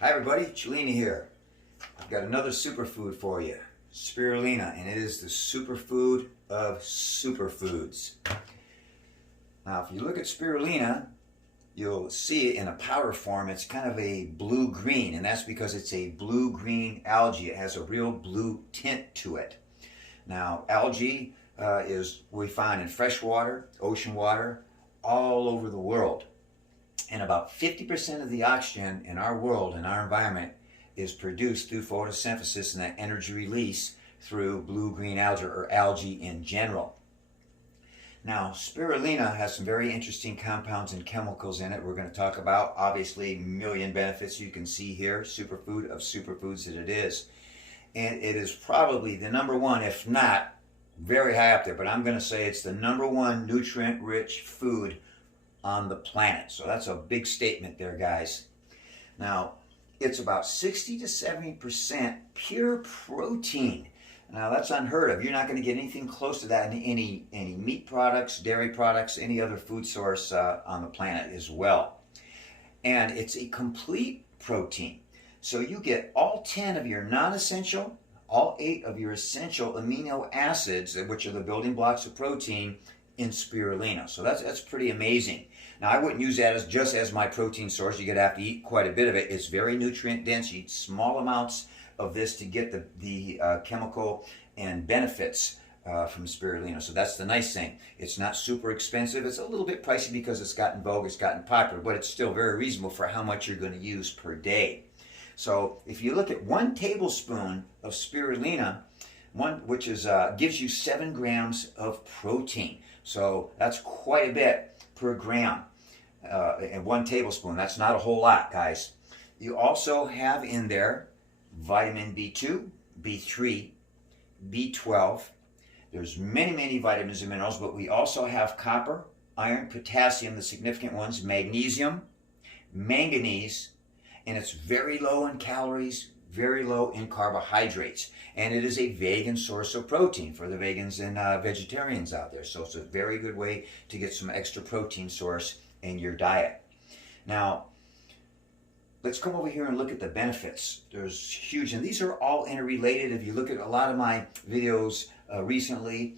Hi everybody, Sirulina here. I've got another superfood for you, Spirulina, and it is the superfood of superfoods. Now if you look at Spirulina, you'll see it in a powder form. It's kind of a blue-green, and that's because it's a blue-green algae. It has a real blue tint to it. Now algae is we find in fresh water, ocean water, all over the world. And about 50% of the oxygen in our world, in our environment, is produced through photosynthesis and that energy release through blue-green algae or algae in general. Now, spirulina has some very interesting compounds and chemicals in it we're going to talk about. Obviously, million benefits you can see here, superfood of superfoods that it is. And it is probably the number one, if not very high up there, but I'm going to say it's the number one nutrient-rich food on the planet. So that's a big statement there, guys. Now, it's about 60 to 70% pure protein. Now, that's unheard of. You're not going to get anything close to that in any meat products, dairy products, any other food source on the planet as well. And it's a complete protein. So you get all 10 of your non-essential, all 8 of your essential amino acids, which are the building blocks of protein, in spirulina. So that's pretty amazing. Now, I wouldn't use that just as my protein source. You're going to have to eat quite a bit of it. It's very nutrient dense. You eat small amounts of this to get the chemical and benefits from spirulina. So that's the nice thing. It's not super expensive. It's a little bit pricey because it's gotten vogue, it's gotten popular, but it's still very reasonable for how much you're going to use per day. So if you look at 1 tablespoon of spirulina, which is gives you 7 grams of protein. So that's quite a bit per gram in 1 tablespoon. That's not a whole lot, guys. You also have in there vitamin B2, B3, B12. There's many vitamins and minerals, but we also have copper, iron, potassium, the significant ones, magnesium, manganese, and it's very low in calories, very low in carbohydrates. And it is a vegan source of protein for the vegans and vegetarians out there. So it's a very good way to get some extra protein source in your diet. Now, let's come over here and look at the benefits. There's huge, and these are all interrelated. If you look at a lot of my videos recently,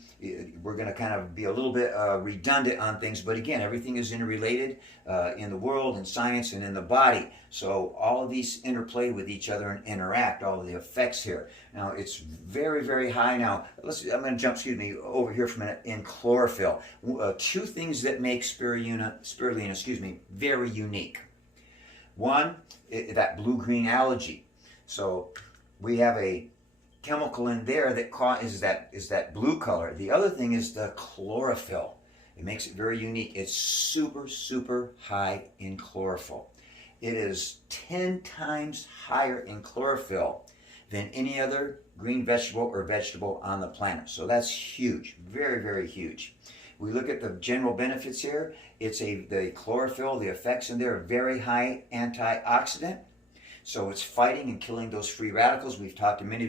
we're going to kind of be a little bit redundant on things, but again, everything is interrelated in the world, in science, and in the body. So all of these interplay with each other and interact, all of the effects here. Now, it's very high. Now, I'm going to jump, over here for a minute, in chlorophyll. 2 things that make spirulina, very unique. One, that blue-green algae. So we have a chemical in there that is that blue color. The other thing is the chlorophyll. It makes it very unique. It's super high in chlorophyll. It is 10 times higher in chlorophyll than any other green vegetable or vegetable on the planet. So that's huge, very huge. We look at the general benefits here. It's the chlorophyll, the effects in there are very high antioxidant. So it's fighting and killing those free radicals. We've talked in many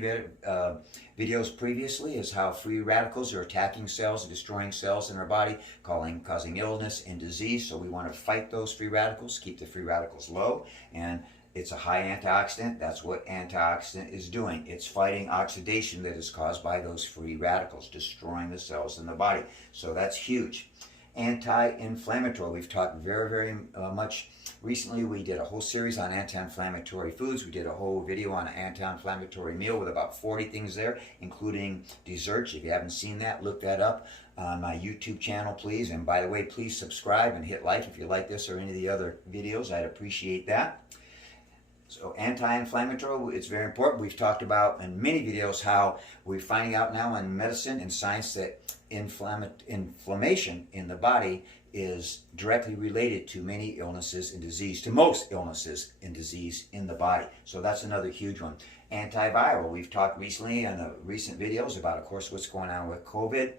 videos previously is how free radicals are attacking cells and destroying cells in our body, causing illness and disease. So we want to fight those free radicals, keep the free radicals low. And it's a high antioxidant. That's what antioxidant is doing. It's fighting oxidation that is caused by those free radicals, destroying the cells in the body. So that's huge. Anti-inflammatory. We've talked very much recently. We did a whole series on anti-inflammatory foods. We did a whole video on an anti-inflammatory meal with about 40 things there, including desserts. If you haven't seen that, look that up on my YouTube channel, please. And by the way, please subscribe and hit like if you like this or any of the other videos. I'd appreciate that. So anti-inflammatory, it's very important. We've talked about in many videos how we're finding out now in medicine and science that inflammation in the body is directly related to many illnesses and disease, to most illnesses and disease in the body. So that's another huge one. Antiviral, we've talked recently in the recent videos about, of course, what's going on with COVID.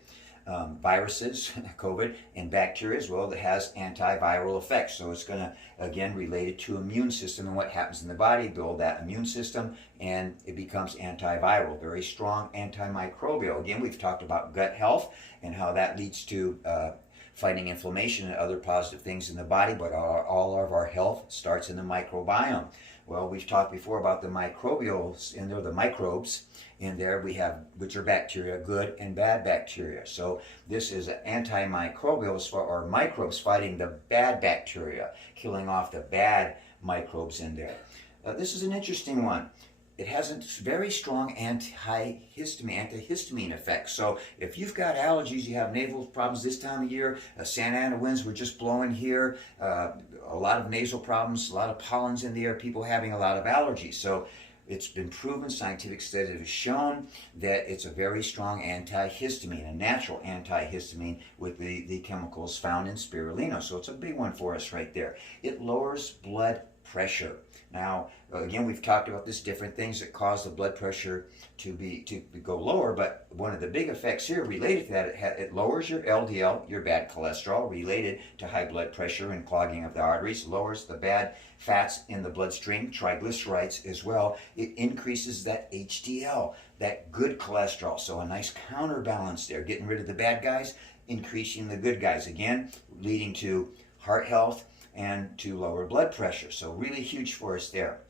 Viruses, COVID, and bacteria as well that has antiviral effects. So it's going to, again, related to immune system and what happens in the body, build that immune system, and it becomes antiviral, very strong antimicrobial. Again, we've talked about gut health and how that leads to fighting inflammation and other positive things in the body, but all of our health starts in the microbiome. Well, we've talked before about the microbials, and they're the microbes in there we have, which are bacteria, good and bad bacteria. So this is antimicrobials or microbes fighting the bad bacteria, killing off the bad microbes in there. This is an interesting one. It has a very strong antihistamine effect. So if you've got allergies, you have nasal problems this time of year, Santa Ana winds were just blowing here, a lot of nasal problems, a lot of pollens in the air, people having a lot of allergies. So it's been proven, scientific studies have shown that it's a very strong antihistamine, a natural antihistamine with the chemicals found in spirulina. So it's a big one for us right there. It lowers blood pressure. Now, again, we've talked about this, different things that cause the blood pressure to go lower, but one of the big effects here related to that, it lowers your LDL, your bad cholesterol, related to high blood pressure and clogging of the arteries, lowers the bad fats in the bloodstream, triglycerides as well. It increases that HDL, that good cholesterol, so a nice counterbalance there, getting rid of the bad guys, increasing the good guys, again, leading to heart health and to lower blood pressure. So really huge for us there.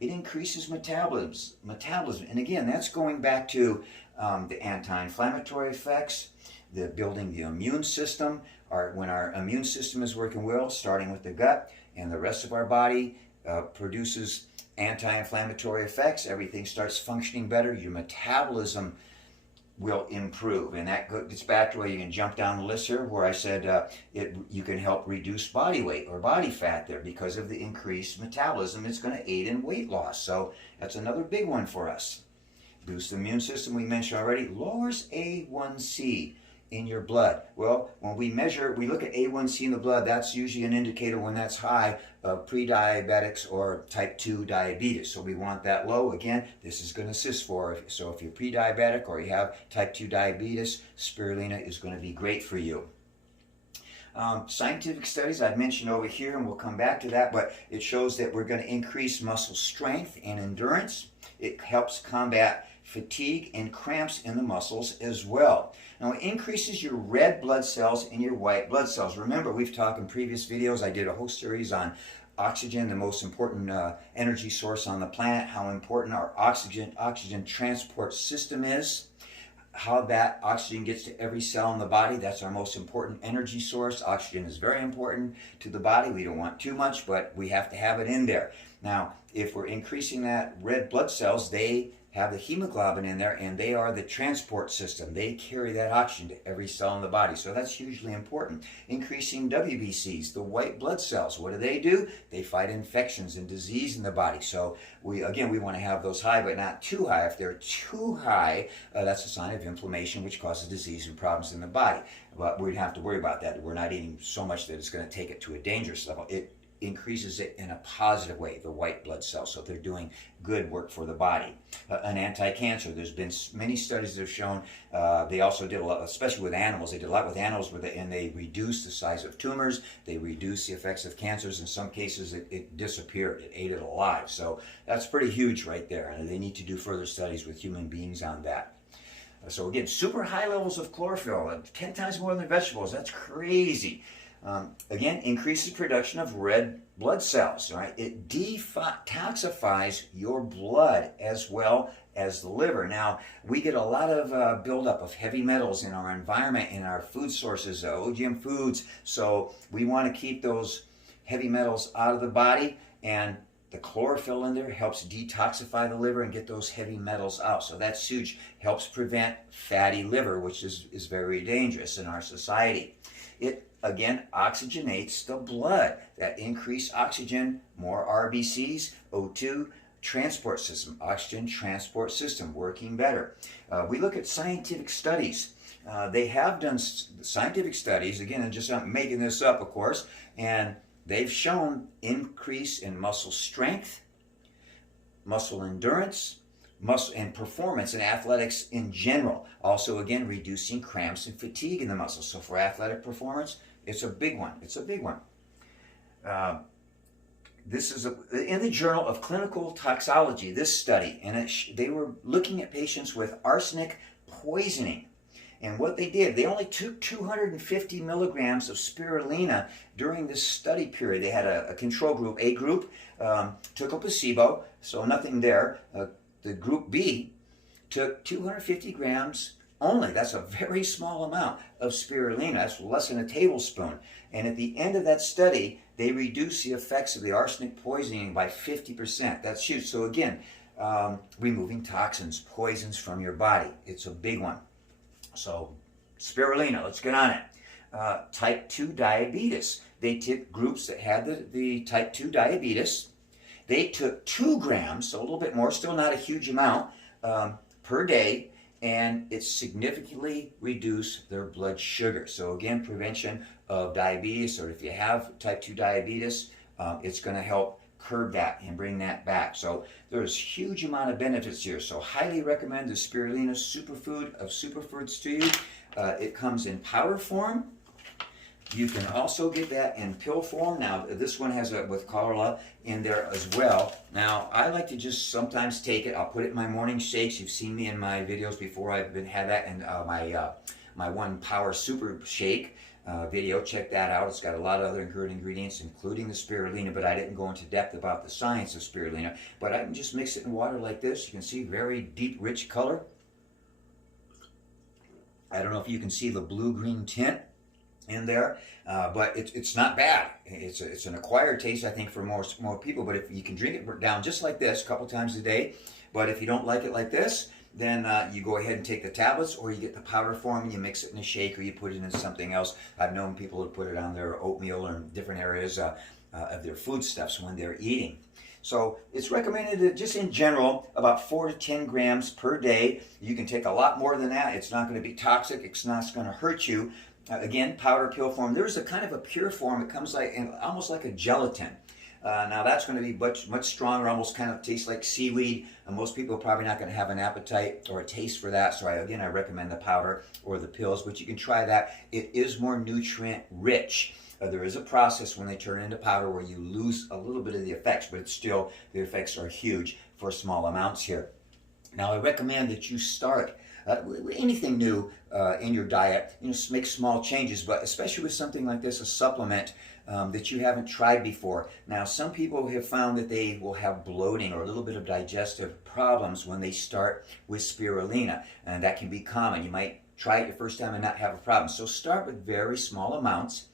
It increases metabolism. And again, that's going back to the anti-inflammatory effects, the building the immune system. When our immune system is working well, starting with the gut, and the rest of our body produces anti-inflammatory effects, everything starts functioning better, your metabolism will improve. And that gets back to where you can jump down the list here where I said you can help reduce body weight or body fat there because of the increased metabolism. It's going to aid in weight loss. So that's another big one for us. Boosts the immune system, we mentioned already. Lowers A1C in your blood. Well, when we look at A1C in the blood, that's usually an indicator when that's high of pre-diabetics or type 2 diabetes. So we want that low. Again, this is going to assist for it. So if you're pre-diabetic or you have type 2 diabetes, spirulina is going to be great for you. Scientific studies I've mentioned over here, and we'll come back to that, but it shows that we're going to increase muscle strength and endurance. It helps combat fatigue and cramps in the muscles as well. Now, it increases your red blood cells and your white blood cells. Remember, we've talked in previous videos, I did a whole series on oxygen, the most important energy source on the planet, how important our oxygen transport system is, how that oxygen gets to every cell in the body. That's our most important energy source. Oxygen is very important to the body. We don't want too much, but we have to have it in there. Now, if we're increasing that red blood cells, they have the hemoglobin in there, and they are the transport system. They carry that oxygen to every cell in the body. So that's hugely important. Increasing WBCs, the white blood cells. What do? They fight infections and disease in the body. So we want to have those high, but not too high. If they're too high, that's a sign of inflammation, which causes disease and problems in the body. But we don't have to worry about that. We're not eating so much that it's going to take it to a dangerous level. It increases it in a positive way, the white blood cells, so they're doing good work for the body. An anti-cancer, there's been many studies that have shown, they also did a lot, especially with animals, they did a lot with animals and they reduced the size of tumors, they reduced the effects of cancers. In some cases it disappeared, it ate it alive. So that's pretty huge right there, and they need to do further studies with human beings on that. So again, super high levels of chlorophyll, 10 times more than vegetables. That's crazy. Again, increases production of red blood cells. Right? It detoxifies your blood as well as the liver. Now, we get a lot of buildup of heavy metals in our environment, in our food sources, OGM foods. So we want to keep those heavy metals out of the body, and the chlorophyll in there helps detoxify the liver and get those heavy metals out. So that's huge. Helps prevent fatty liver, which is very dangerous in our society. It, again, oxygenates the blood. That increased oxygen, more RBCs, O2, transport system, oxygen transport system working better. We look at scientific studies. They have done scientific studies, again, I'm just not making this up, of course, and they've shown increase in muscle strength, muscle endurance, muscle and performance in athletics in general. Also, again, reducing cramps and fatigue in the muscles. So for athletic performance, it's a big one. It's a big one. This is in the Journal of Clinical Toxicology, this study, and they were looking at patients with arsenic poisoning. And what they did, they only took 250 milligrams of spirulina during this study period. They had a control group. A group took a placebo, so nothing there. The group B took 250 grams only. That's a very small amount of spirulina. That's less than a tablespoon. And at the end of that study, they reduced the effects of the arsenic poisoning by 50%. That's huge. So again, removing toxins, poisons from your body. It's a big one. So spirulina, let's get on it. Type 2 diabetes. They took groups that had the type 2 diabetes. They took 2 grams, so a little bit more, still not a huge amount, per day, and it significantly reduced their blood sugar. So again, prevention of diabetes, or if you have type 2 diabetes, it's going to help curb that and bring that back. So there's huge amount of benefits here. So highly recommend the Spirulina Superfood of Superfoods to you. It comes in powder form. You can also get that in pill form. Now this one has with chlorella in there as well. Now I like to just sometimes take it. I'll put it in my morning shakes. You've seen me in my videos before. I've had that in my one power super shake video. Check that out. It's got a lot of other good ingredients, including the spirulina, but I didn't go into depth about the science of spirulina. But I can just mix it in water like this. You can see very deep, rich color. I don't know if you can see the blue-green tint in there, but it's not bad. It's an acquired taste, I think, for more people. But if you can drink it down just like this a couple times a day, but if you don't like it like this, then you go ahead and take the tablets, or you get the powder form and you mix it in a shake, or you put it in something else. I've known people to put it on their oatmeal or in different areas of their foodstuffs when they're eating. So it's recommended just in general about 4 to 10 grams per day. You can take a lot more than that. It's not going to be toxic. It's not going to hurt you. Again, powder pill form. There's a kind of a pure form. It comes like almost like a gelatin. Now that's going to be much stronger, almost kind of tastes like seaweed. Most people are probably not going to have an appetite or a taste for that. So I recommend the powder or the pills, but you can try that. It is more nutrient rich. There is a process when they turn into powder where you lose a little bit of the effects, but it's still, the effects are huge for small amounts here. Now I recommend that you start anything new in your diet, make small changes, but especially with something like this, a supplement that you haven't tried before. Now, some people have found that they will have bloating or a little bit of digestive problems when they start with spirulina, and that can be common. You might try it your first time and not have a problem. So start with very small amounts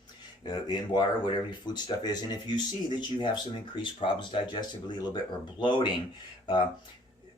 in water, whatever your food stuff is, and if you see that you have some increased problems digestively a little bit or bloating,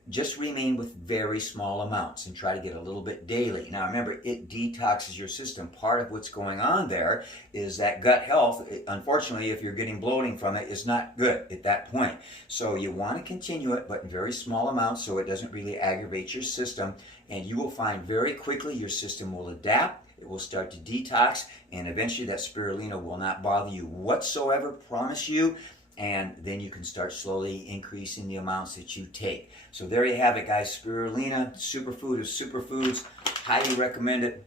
just remain with very small amounts and try to get a little bit daily. Now remember, it detoxes your system. Part of what's going on there is that gut health, unfortunately, if you're getting bloating from it, is not good at that point. So you want to continue it, but in very small amounts so it doesn't really aggravate your system. And you will find very quickly your system will adapt. It will start to detox, and eventually that spirulina will not bother you whatsoever, promise you. And then you can start slowly increasing the amounts that you take. So there you have it, guys. Spirulina, superfood of superfoods. Highly recommend it.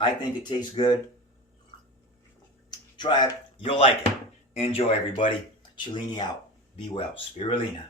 I think it tastes good. Try it. You'll like it. Enjoy, everybody. Cellini out. Be well. Spirulina.